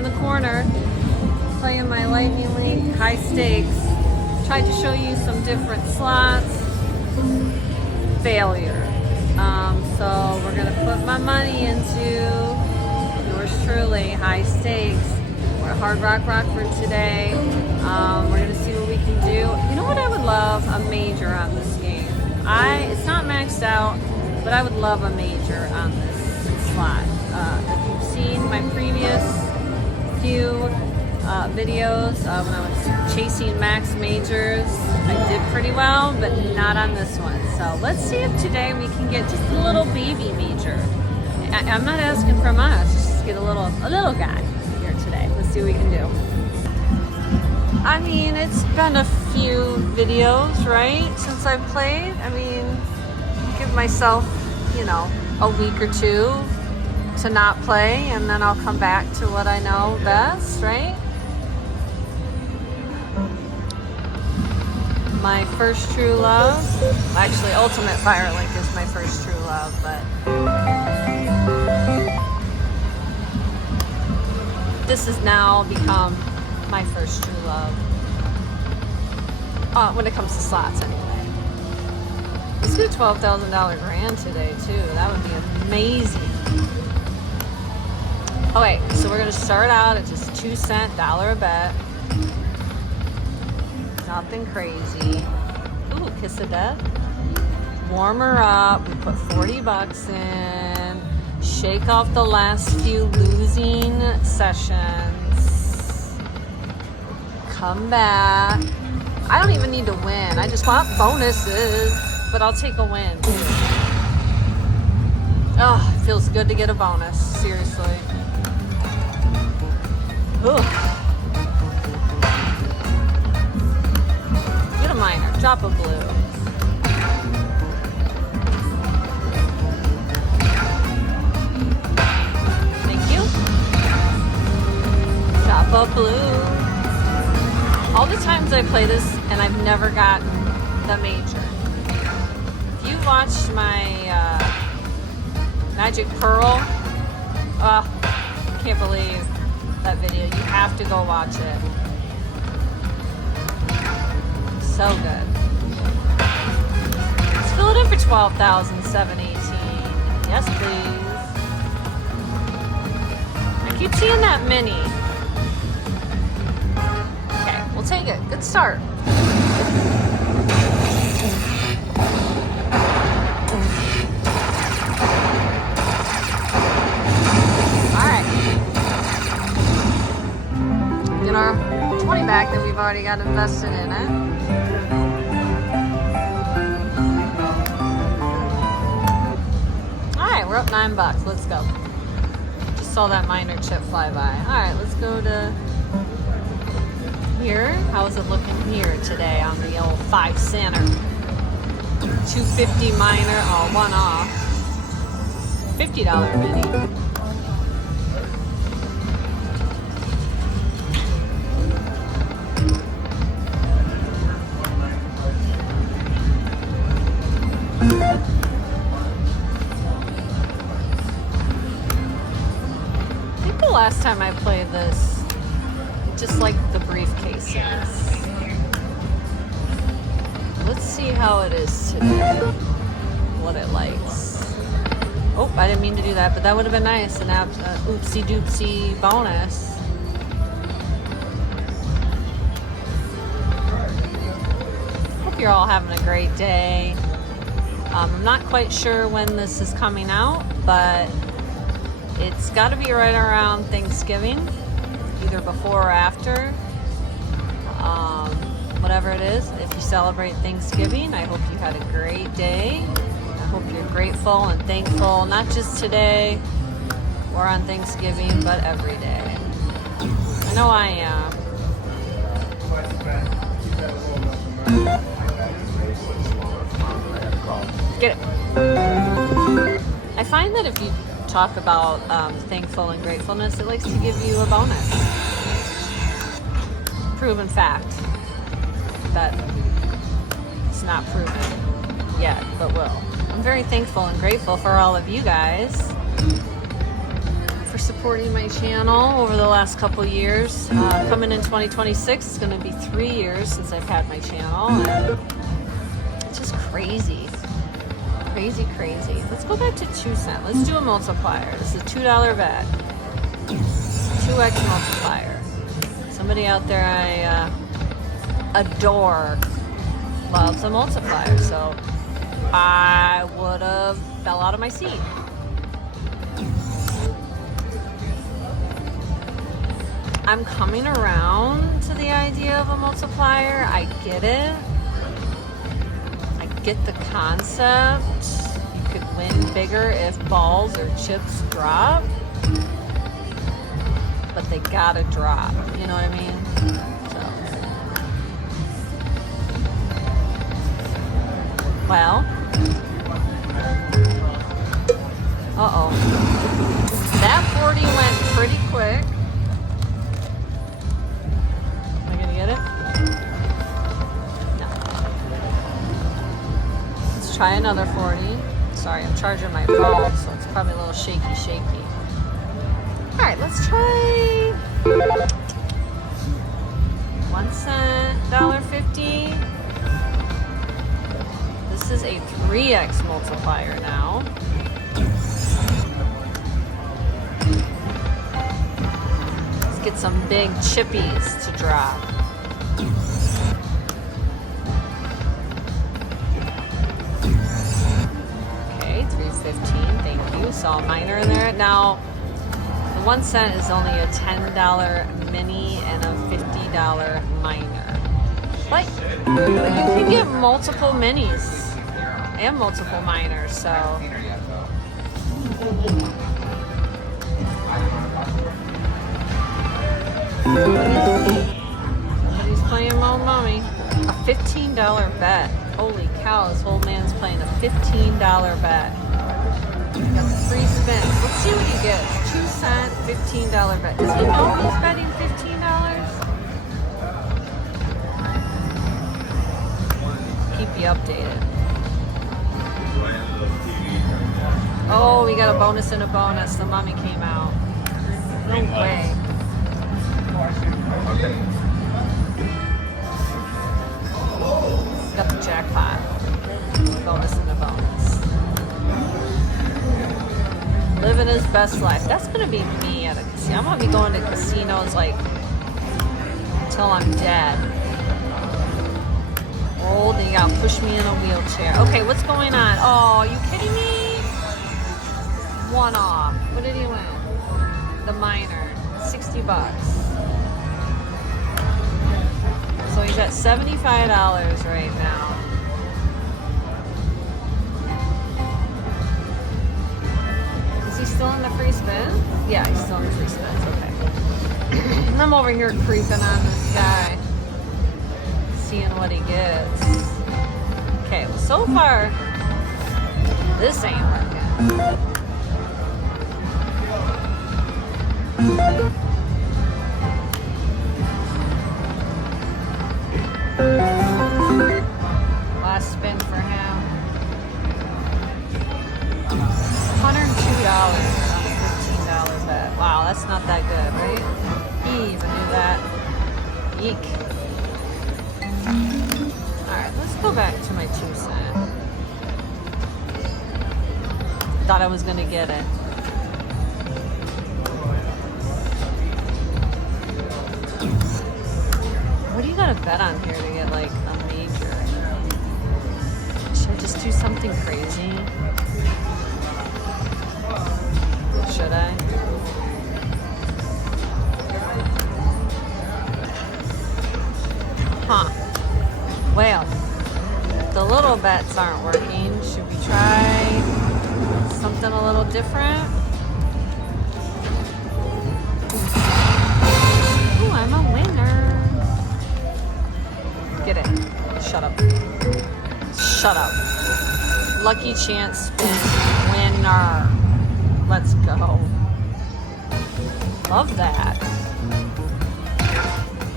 in the corner playing my Lightning Link high stakes. Tried to show you some different slots. Failure. So we're gonna put my money into yours truly, high stakes. We're at Hard Rock Rockford today. We're gonna see what we can do. You know what I would love? A major on this game. It's not maxed out, but I would love a major on this slot. If you've seen my previous few videos when I was chasing max majors, I did pretty well, but not on this one. So let's see if today we can get just a little baby major. I'm not asking for much, just get a little guy here today. Let's see what we can do. I mean, it's been a few videos, right, since I've played. I mean, give myself, you know, a week or two to not play, and then I'll come back to what I know best, right? My first true love. Actually, Ultimate Firelink is my first true love, but this has now become my first true love. When it comes to slots, anyway. Let's do a $12,000 grand today, too. That would be amazing. Okay, so we're going to start out at just 2-cent, $1 a bet. Nothing crazy. Ooh, kiss of death. Warm her up. We put 40 bucks in. Shake off the last few losing sessions. Come back. I don't even need to win. I just want bonuses, but I'll take a win. Oh, it feels good to get a bonus. Seriously. Ugh. Get a minor. Drop a blue. Thank you. Drop a blue. All the times I play this and I've never gotten the major. If you watched my Magic Pearl, can't believe that video. You have to go watch it. So good. Let's fill it in for $12,718. Yes, please. I keep seeing that mini. Okay, we'll take it. Good start. Our 20 back that we've already got invested in it. Alright, we're up $9. Let's go. Just saw that minor chip fly by. Alright, let's go to here. How is it looking here today on the old 5-center? 250 minor, one off. $50 mini. Last time I played this, just like the briefcases. Let's see how it is today. What it likes. Oh, I didn't mean to do that, but that would have been nice. An oopsie doopsie bonus. Hope you're all having a great day. I'm not quite sure when this is coming out, but it's got to be right around Thanksgiving, either before or after. Whatever it is, if you celebrate Thanksgiving, I hope you had a great day. I hope you're grateful and thankful, not just today or on Thanksgiving, but every day. I know I am. Get it. I find that if you talk about thankful and gratefulness, it likes to give you a bonus. Proven fact. That it's not proven yet, but will. I'm very thankful and grateful for all of you guys for supporting my channel over the last couple years. Coming in 2026, it's going to be 3 years since I've had my channel. And it's just crazy. Crazy. Let's go back to 2 cent. Let's do a multiplier. This is a $2 bet. 2x multiplier. Somebody out there I adore loves a multiplier. So I would have fell out of my seat. I'm coming around to the idea of a multiplier. I get it. I get the concept. You could win bigger if balls or chips drop. But they gotta drop. You know what I mean? So. Well. Uh-oh. That 40 went pretty quick. Try another 40. Sorry, I'm charging my phone, so it's probably a little shaky. All right, let's try 1 cent, $1.50. This is a 3x multiplier now. Let's get some big chippies to drop. Saw a minor in there. Now, the 1 cent is only a $10 mini and a $50 minor. But you can get multiple minis and multiple minors, so. Somebody's playing Mo Mummy. A $15 bet. Holy cow, this old man's playing a $15 bet. Got the free spins. Let's see what he gets. 2 cent, $15 bet. Does he know he's betting $15? Keep you updated. Oh, we got a bonus and a bonus. The mummy came out. No way. Got the jackpot. Bonus and a bonus. Living his best life. That's gonna be me at a casino. I'm gonna be going to casinos like till I'm dead. Old and you gotta push me in a wheelchair. Okay, what's going on? Oh, are you kidding me? 1 off. What did he win? The minor. $60. So he's at $75 right now. Still in the free spin? Yeah, he's still in the free spins. Okay. I'm over here creeping on this guy, seeing what he gets. Okay, well, so far, this ain't working. Last spin for him. $102 on a $15 bet. Wow, that's not that good, right? He even knew that. Eek. Alright, let's go back to my 2 cent. Thought I was gonna get it. What do you gotta bet on here to get like a major? Should I just do something crazy? Should I? Huh. Well, the little bets aren't working. Should we try something a little different? Ooh, I'm a winner. Get it. Shut up. Shut up. Lucky chance spin. Winner. Let's go. Love that.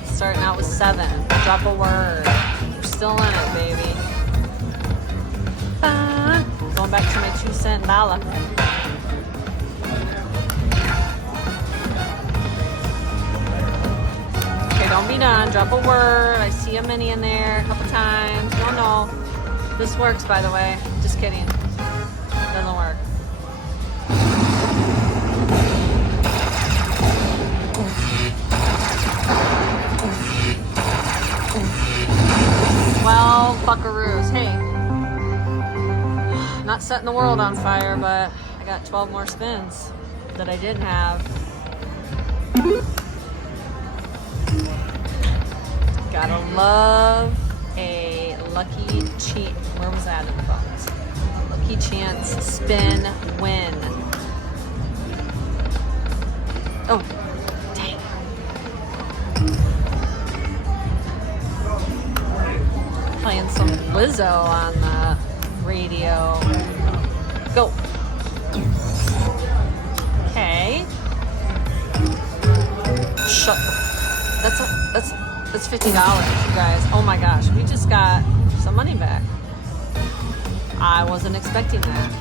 Starting out with 7. Drop a word. We're still in it, baby. Going back to my 2 cent dollar. done. Drop a word. I see a mini in there a couple times. No. This works, by the way. Just kidding. Doesn't work. Well, buckaroos. Hey. Not setting the world on fire, but I got 12 more spins that I didn't have. Gotta love a lucky chance. Where was that in the bonus? Lucky chance spin win. Oh, dang. Playing some Lizzo on the radio. Go. Okay. Shut. That's $50, you guys. Oh my gosh, we just got some money back. I wasn't expecting that.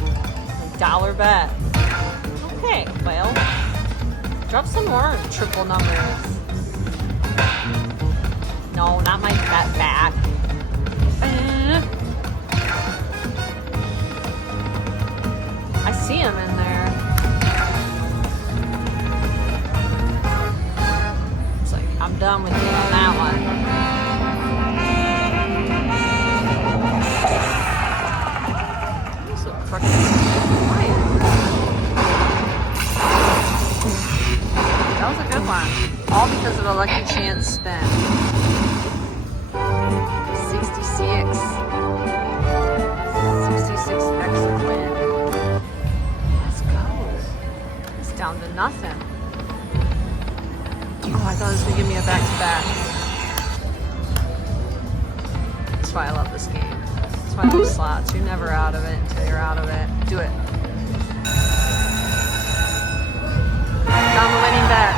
$1 bet. Okay, well, drop some more triple numbers. No, not my bet back. I see him in there. It's like, I'm done with you on that one. He's so freaking quiet. That was a good one. All because of a lucky chance spin. 66 extra win. Let's go. It's down to nothing. Oh, I thought it was going to give me a back-to-back. That's why I love this game. That's why I love slots. You're never out of it until you're out of it. Do it. Found the winning bet.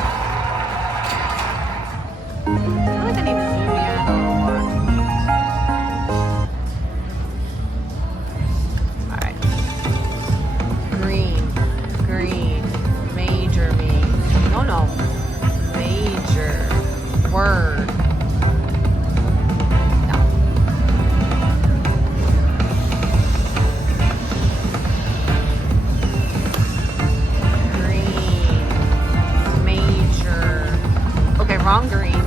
I feel like I need to zoom in a little more. Alright. Green. Major me. No. Major. Word. No. Green. Major. Okay, wrong green.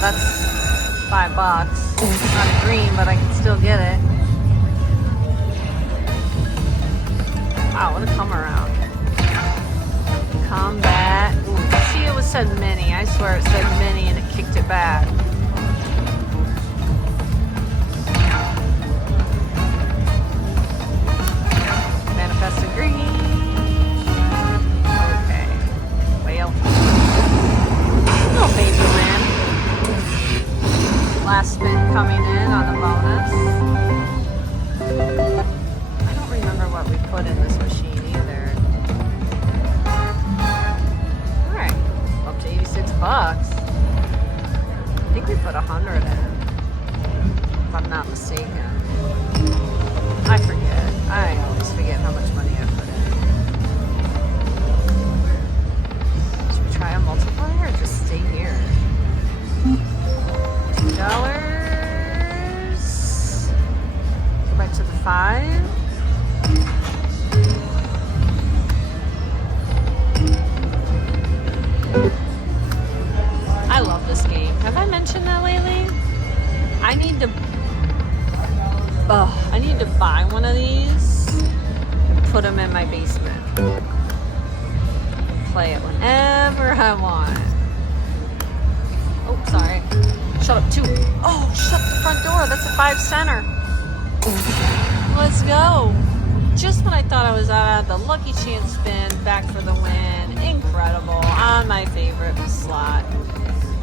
That's $5. It's not a green, but I can still get it. Wow, what a come around. Combat. Ooh, see, it was said mini. I swear it said mini and it kicked it back. Manifest a green. Okay. Well. No baby land. Last spin coming in on the bonus. I don't remember what we put in this machine either. Alright, up to $86. I think we put 100 in, if I'm not mistaken. I forget. I always forget how much money I put in. Should we try a multiplier or just stay here? $2. Go back to the 5. I love this game. Have I mentioned that lately? I need to buy one of these and put them in my basement. Play it whenever I want. Oh, sorry. Shut up, 2. Oh, shut the front door. That's a 5 center. Let's go. Just when I thought I was out, the lucky chance spin back for the win. Incredible. On my favorite slot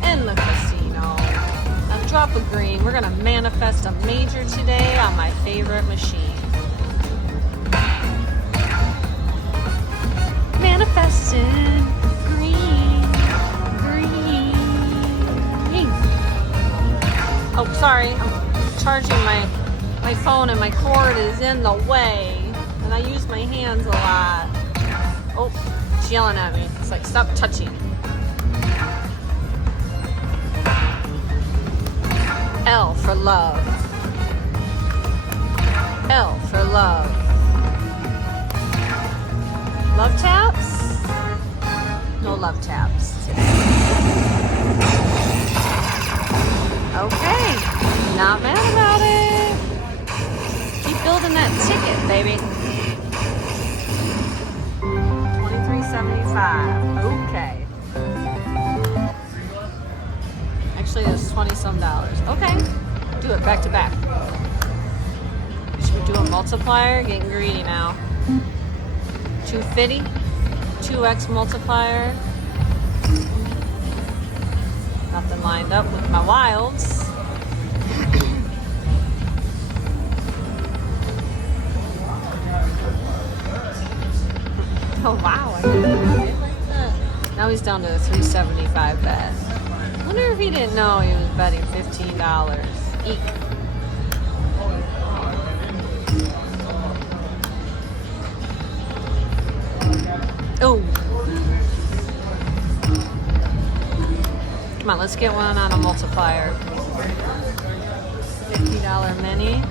in the casino. Now drop a green. We're going to manifest a major today on my favorite machine. Manifesting green. Oh, sorry. I'm charging my My phone and my cord is in the way, and I use my hands a lot. Oh, she's yelling at me. It's like, stop touching. L for love. L for love. Love taps? No love taps today. Okay, not mad about it. Keep building that ticket, baby. $23.75. Okay. Actually, it's $20-some. Okay. Do it back to back. Should we do a multiplier? Getting greedy now. 250. 2x multiplier. Nothing lined up with my wilds. Oh wow, I didn't get like that. Now he's down to a $3.75 bet. I wonder if he didn't know he was betting $15. Eek. Oh. Come on, let's get one on a multiplier. $50 mini.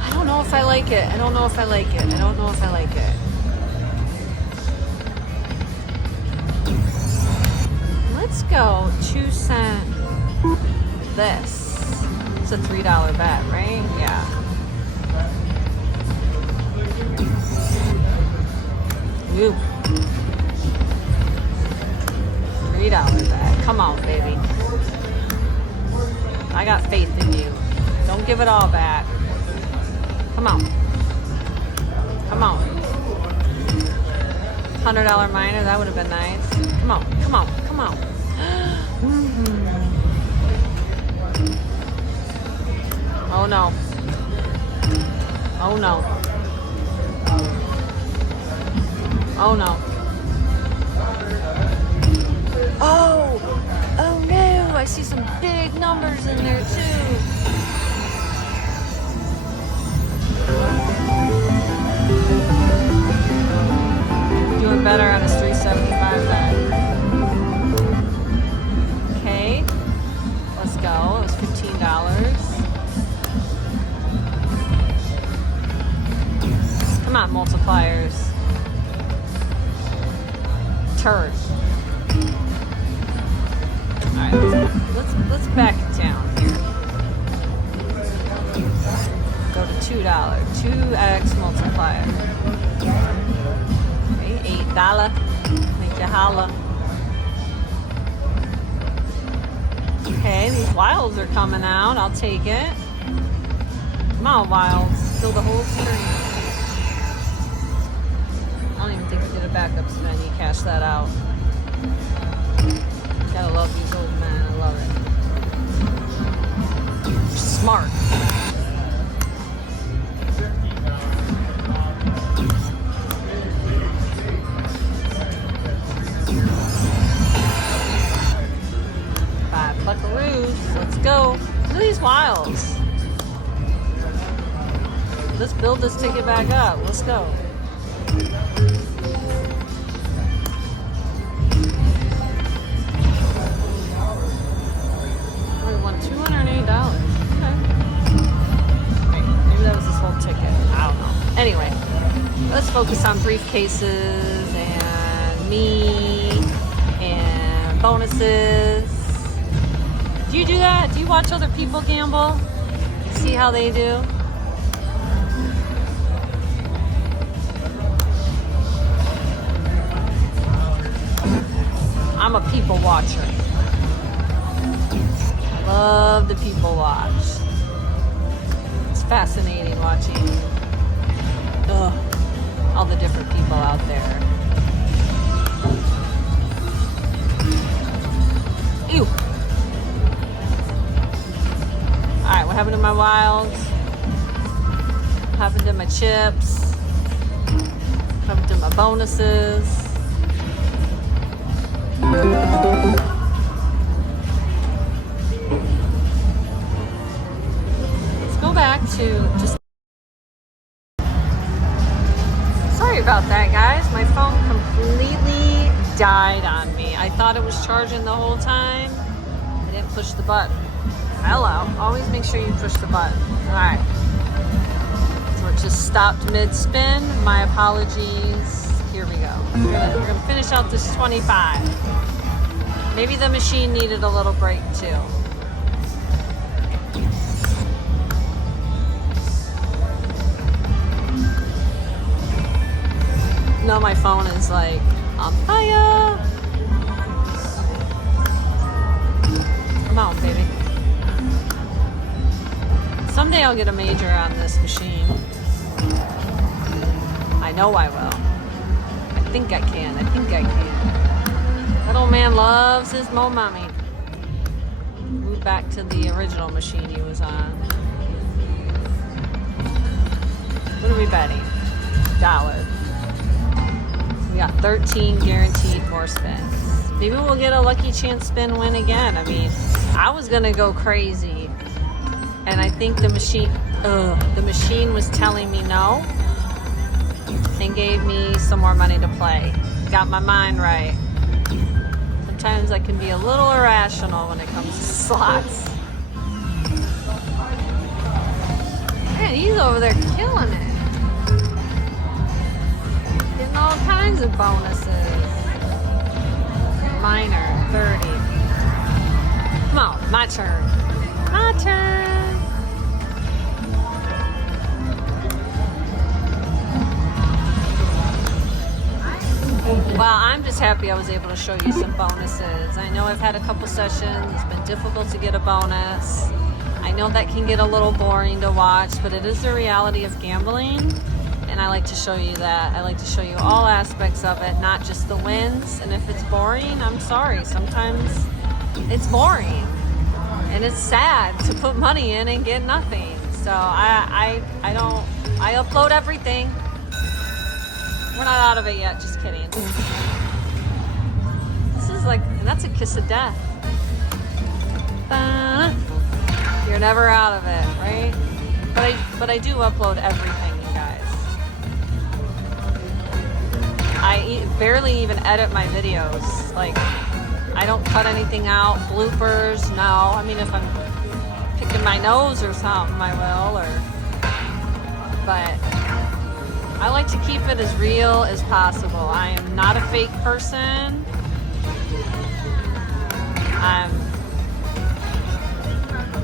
I don't know if I like it. I don't know if I like it. I don't know if I like it. Let's go 2-cent this. It's a $3 bet, right? Yeah. Ooh. $3 bet. Come on, baby. I got faith in you. Don't give it all back. Come on. Come on. $100 minor, that would have been nice. Come on, come on, come on. Oh no. Oh no. Oh no. Oh! Oh no! I see some big numbers in there too. Doing better on his $3.75 bet. Okay. Let's go. It was $15. Come on, multipliers. Turd. Alright, let's back it down here. Go to $2. 2x multiplier. Okay, $8. Make you holla. Okay, these wilds are coming out. I'll take it. Come on, wilds. Fill the whole screen. I don't even think we did a backup spin. You cash that out. Gotta love these old men. I love it. Smart. Five buckaroos. Let's go. Look at these wilds. Let's build this ticket back up. Let's go. We won $208. Okay. Maybe that was this whole ticket. I don't know. Anyway, let's focus on briefcases and me and bonuses. Do you do that? Do you watch other people gamble? See how they do? I'm a people watcher. Love the people watch. It's fascinating watching all the different people out there. Ew. Alright, what happened to my wilds? What happened to my chips? What happened to my bonuses? to just... Sorry about that, guys. My phone completely died on me. I thought it was charging the whole time. I didn't push the button. Hello. Always make sure you push the button. All right. So it just stopped mid-spin. My apologies. Here we go. We're gonna finish out this 25. Maybe the machine needed a little break too. No, my phone is like on fire. Come on, baby. Someday I'll get a major on this machine. I know I will. I think I can. That old man loves his mo mommy. Move back to the original machine he was on. What are we betting? $1. We got 13 guaranteed more spins. Maybe we'll get a lucky chance spin win again. I mean, I was gonna go crazy, and I think the machine was telling me no, and gave me some more money to play. Got my mind right. Sometimes I can be a little irrational when it comes to slots. Man, he's over there killing it. Getting all kinds of bonuses. Minor, 30. Come on, my turn. My turn. Well, I'm just happy I was able to show you some bonuses. I know I've had a couple sessions. It's been difficult to get a bonus. I know that can get a little boring to watch, but it is the reality of gambling. And I like to show you that. I like to show you all aspects of it, not just the wins. And if it's boring, I'm sorry. Sometimes it's boring. And it's sad to put money in and get nothing. So I upload everything. We're not out of it yet, just kidding. This is like, and that's a kiss of death. You're never out of it, right? But I do upload everything, you guys. I barely even edit my videos. Like, I don't cut anything out, bloopers, no. I mean, if I'm picking my nose or something, I will, but I like to keep it as real as possible. I am not a fake person.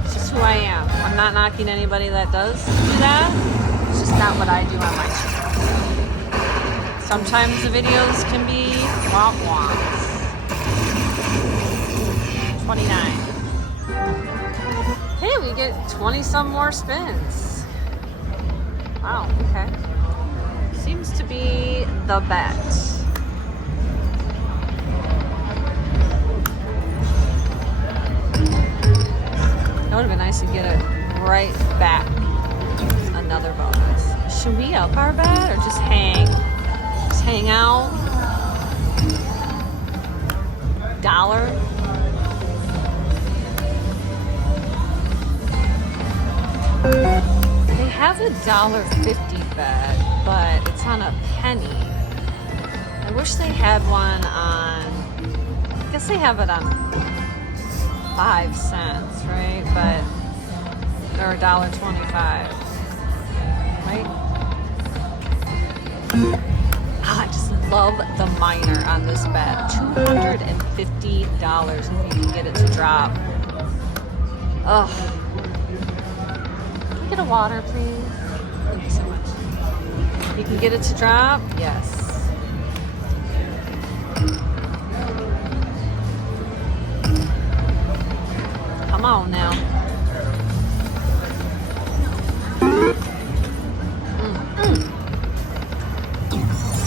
It's just who I am. I'm not knocking anybody that does do that. It's just not what I do on my channel. Sometimes the videos can be womp-womps. 29. Hey, we get 20 some more spins. Wow, okay. Seems to be the bet. That would have been nice to get it right back. Another bonus. Should we up our bet or just hang? Just hang out? $1? They have a $1.50 bet, but it's on a penny. I wish they had one on, I guess they have it on 5 cents, right? But they're $1.25, right? I just love the minor on this bet. $250 if you can get it to drop. Ugh. Get a water, please. Thank you so much. You can get it to drop? Yes. Come on now.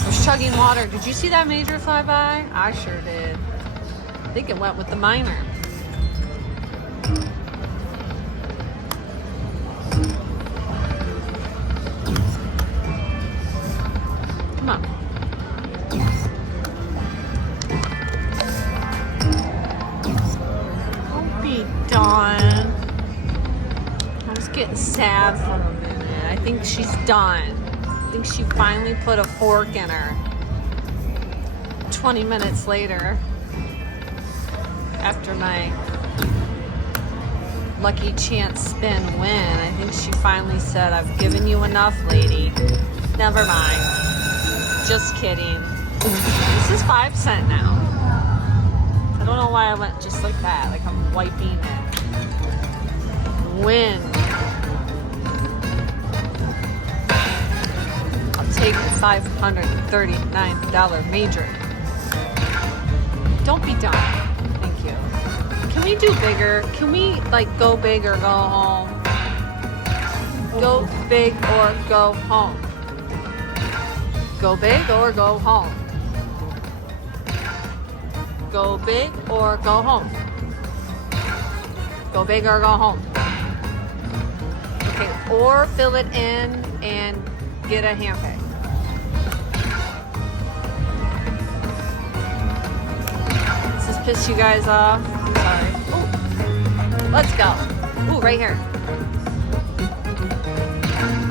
We're chugging water. Did you see that major fly by? I sure did. I think it went with the minor. Come on. Don't be done. was getting sad for a minute. I think she's done. I think she finally put a fork in her. 20 minutes later, after my lucky chance spin win, I think she finally said, I've given you enough, lady. Never mind. Just kidding. This is 5 cents now. I don't know why I went just like that. Like I'm wiping it. Win. I'll take the $539 major. Don't be dumb. Thank you. Can we do bigger? Can we like go big or go home? Go big or go home. Go big or go home. Go big or go home. Go big or go home. Okay, or fill it in and get a hand pay. Does this piss you guys off? I'm sorry. Ooh. Let's go. Ooh, right here.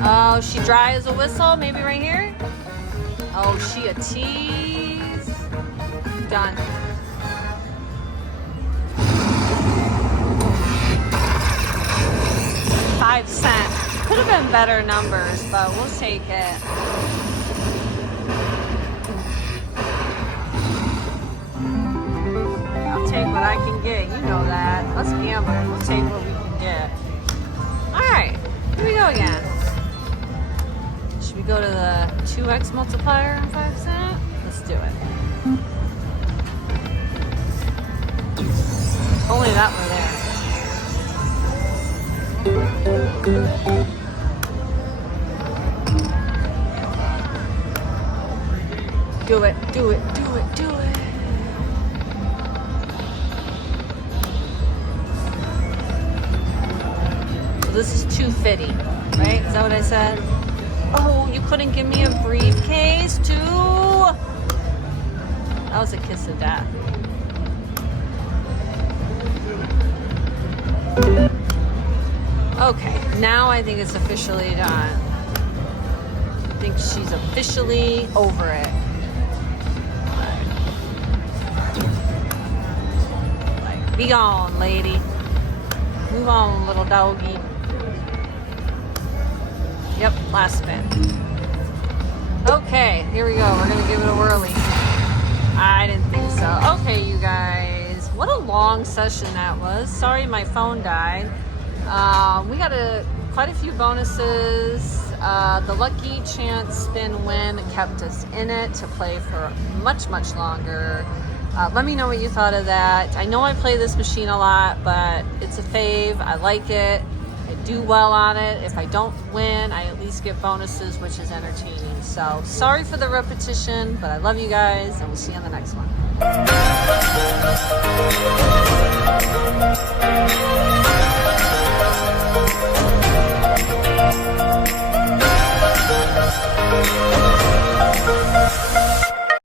Oh, she dry as a whistle? Maybe right here? Oh, she a tease. Done. $0.05. Could have been better numbers, but we'll take it. I'll take what I can get. You know that. Us gamblers, we'll take what we can get. Alright, here we go again. Should we go to the 2x multiplier on 5 cents? Let's do it. If only that were there. Do it, do it, do it, do it. So this is $2.50, right? Is that what I said? Oh, you couldn't give me a briefcase too? That was a kiss of death. Okay, now I think it's officially done. I think she's officially over it. Like, be gone, lady. Move on, little doggy. Yep, last spin. Okay, here we go. We're gonna give it a whirly. I didn't think so. Okay, you guys. What a long session that was. Sorry my phone died. We got quite a few bonuses. The lucky chance spin win kept us in it to play for much, much longer. Let me know what you thought of that. I know I play this machine a lot, but it's a fave. I like it. I do well on it. If I don't win, I at least get bonuses, which is entertaining. So sorry for the repetition, but I love you guys, and we'll see you on the next one.